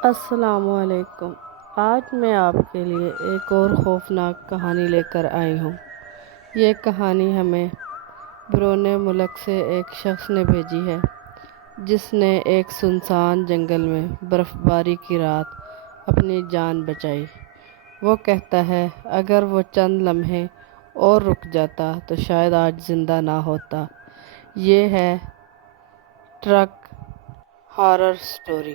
السلام علیکم۔ آج میں آپ کے لیے ایک اور خوفناک کہانی لے کر آئی ہوں۔ یہ کہانی ہمیں بیرون ملک سے ایک شخص نے بھیجی ہے جس نے ایک سنسان جنگل میں برف باری کی رات اپنی جان بچائی۔ وہ کہتا ہے اگر وہ چند لمحے اور رک جاتا تو شاید آج زندہ نہ ہوتا۔ یہ ہے ٹرک ہارر سٹوری۔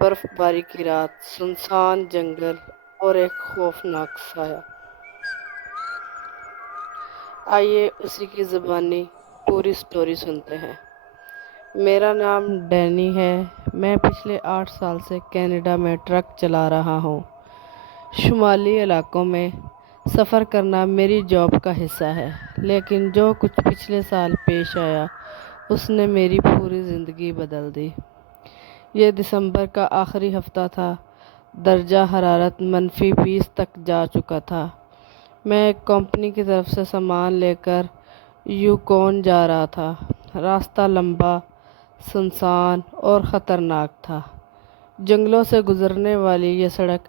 برف باری کی رات، سنسان جنگل اور ایک خوفناک سایہ۔ آئیے اسی کی زبانی پوری سٹوری سنتے ہیں۔ میرا نام ڈینی ہے۔ میں پچھلے 8 سال سے کینیڈا میں ٹرک چلا رہا ہوں۔ شمالی علاقوں میں سفر کرنا میری جاب کا حصہ ہے، لیکن جو کچھ پچھلے سال پیش آیا اس نے میری پوری زندگی بدل دی۔ یہ دسمبر کا آخری ہفتہ تھا۔ درجہ حرارت -20 تک جا چکا تھا۔ میں ایک کمپنی کی طرف سے سامان لے کر یوکون جا رہا تھا۔ راستہ لمبا، سنسان اور خطرناک تھا۔ جنگلوں سے گزرنے والی یہ سڑک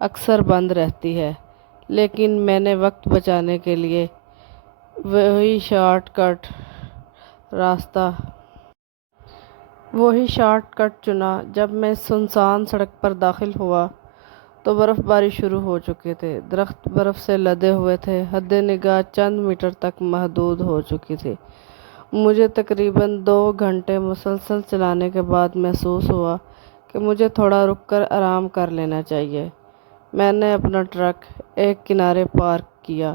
اکثر بند رہتی ہے، لیکن میں نے وقت بچانے کے لیے وہی شارٹ کٹ چنا۔ جب میں سنسان سڑک پر داخل ہوا تو برف باری شروع ہو چکی تھی۔ درخت برف سے لدے ہوئے تھے۔ حد نگاہ چند میٹر تک محدود ہو چکی تھی۔ مجھے تقریباً 2 گھنٹے مسلسل چلانے کے بعد محسوس ہوا کہ مجھے تھوڑا رک کر آرام کر لینا چاہیے۔ میں نے اپنا ٹرک ایک کنارے پارک کیا،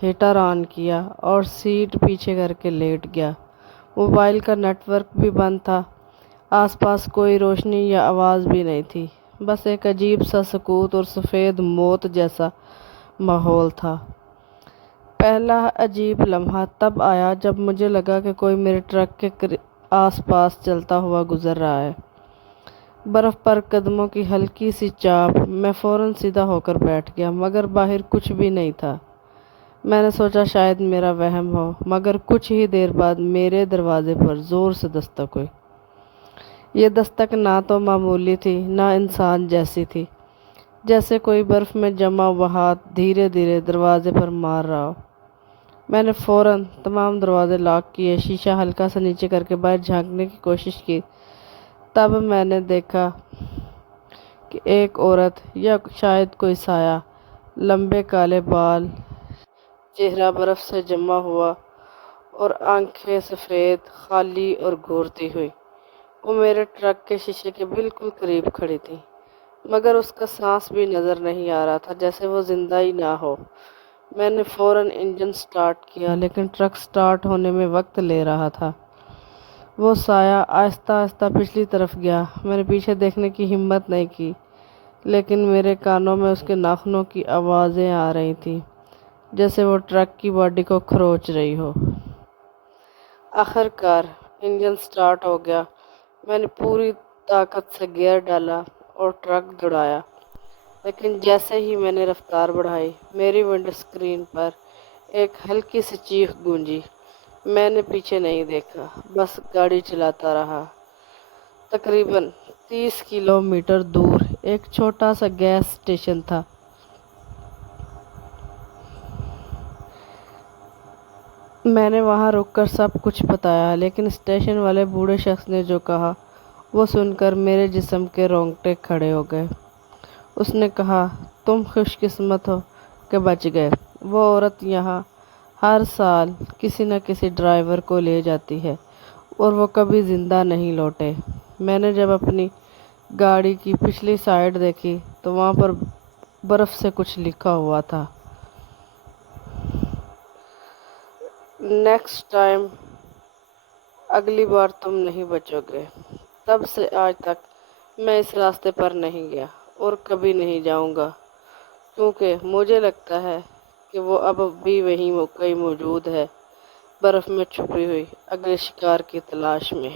ہیٹر آن کیا اور سیٹ پیچھے کر کے لیٹ گیا۔ موبائل کا نیٹ ورک بھی بند تھا۔ آس پاس کوئی روشنی یا آواز بھی نہیں تھی، بس ایک عجیب سا سکوت اور سفید موت جیسا ماحول تھا۔ پہلا عجیب لمحہ تب آیا جب مجھے لگا کہ کوئی میرے ٹرک کے آس پاس چلتا ہوا گزر رہا ہے۔ برف پر قدموں کی ہلکی سی چاپ۔ میں فوراً سیدھا ہو کر بیٹھ گیا، مگر باہر کچھ بھی نہیں تھا۔ میں نے سوچا شاید میرا وہم ہو، مگر کچھ ہی دیر بعد میرے دروازے پر زور سے دستک ہوئی۔ یہ دستک نہ تو معمولی تھی نہ انسان جیسی تھی، جیسے کوئی برف میں جمع ہوا ہاتھ دھیرے دھیرے دروازے پر مار رہا ہو۔ میں نے فوراً تمام دروازے لاک کیے، شیشہ ہلکا سا نیچے کر کے باہر جھانکنے کی کوشش کی۔ تب میں نے دیکھا کہ ایک عورت یا شاید کوئی سایہ، لمبے کالے بال، چہرہ برف سے جمع ہوا اور آنکھیں سفید، خالی اور گھورتی ہوئی، وہ میرے ٹرک کے شیشے کے بالکل قریب کھڑی تھی، مگر اس کا سانس بھی نظر نہیں آ رہا تھا، جیسے وہ زندہ ہی نہ ہو۔ میں نے فوراً انجن سٹارٹ کیا، لیکن ٹرک سٹارٹ ہونے میں وقت لے رہا تھا۔ وہ سایہ آہستہ آہستہ پچھلی طرف گیا۔ میں نے پیچھے دیکھنے کی ہمت نہیں کی، لیکن میرے کانوں میں اس کے ناخنوں کی آوازیں آ رہی تھیں، جیسے وہ ٹرک کی باڈی کو کھروچ رہی ہو۔ آخر کار انجن سٹارٹ ہو گیا۔ میں نے پوری طاقت سے گیئر ڈالا اور ٹرک دوڑایا، لیکن جیسے ہی میں نے رفتار بڑھائی، میری ونڈو اسکرین پر ایک ہلکی سی چیخ گونجی۔ میں نے پیچھے نہیں دیکھا، بس گاڑی چلاتا رہا۔ تقریباً 30 کلومیٹر دور ایک چھوٹا سا گیس اسٹیشن تھا۔ میں نے وہاں رک کر سب کچھ بتایا، لیکن اسٹیشن والے بوڑھے شخص نے جو کہا وہ سن کر میرے جسم کے رونگٹے کھڑے ہو گئے۔ اس نے کہا تم خوش قسمت ہو کہ بچ گئے۔ وہ عورت یہاں ہر سال کسی نہ کسی ڈرائیور کو لے جاتی ہے اور وہ کبھی زندہ نہیں لوٹے۔ میں نے جب اپنی گاڑی کی پچھلی سائیڈ دیکھی تو وہاں پر برف سے کچھ لکھا ہوا تھا، نیکسٹ ٹائم، اگلی بار تم نہیں بچو گے۔ تب سے آج تک میں اس راستے پر نہیں گیا اور کبھی نہیں جاؤں گا، کیونکہ مجھے لگتا ہے کہ وہ اب بھی وہیں کہیں موجود ہے، برف میں چھپی ہوئی، اگلے شکار کی تلاش میں۔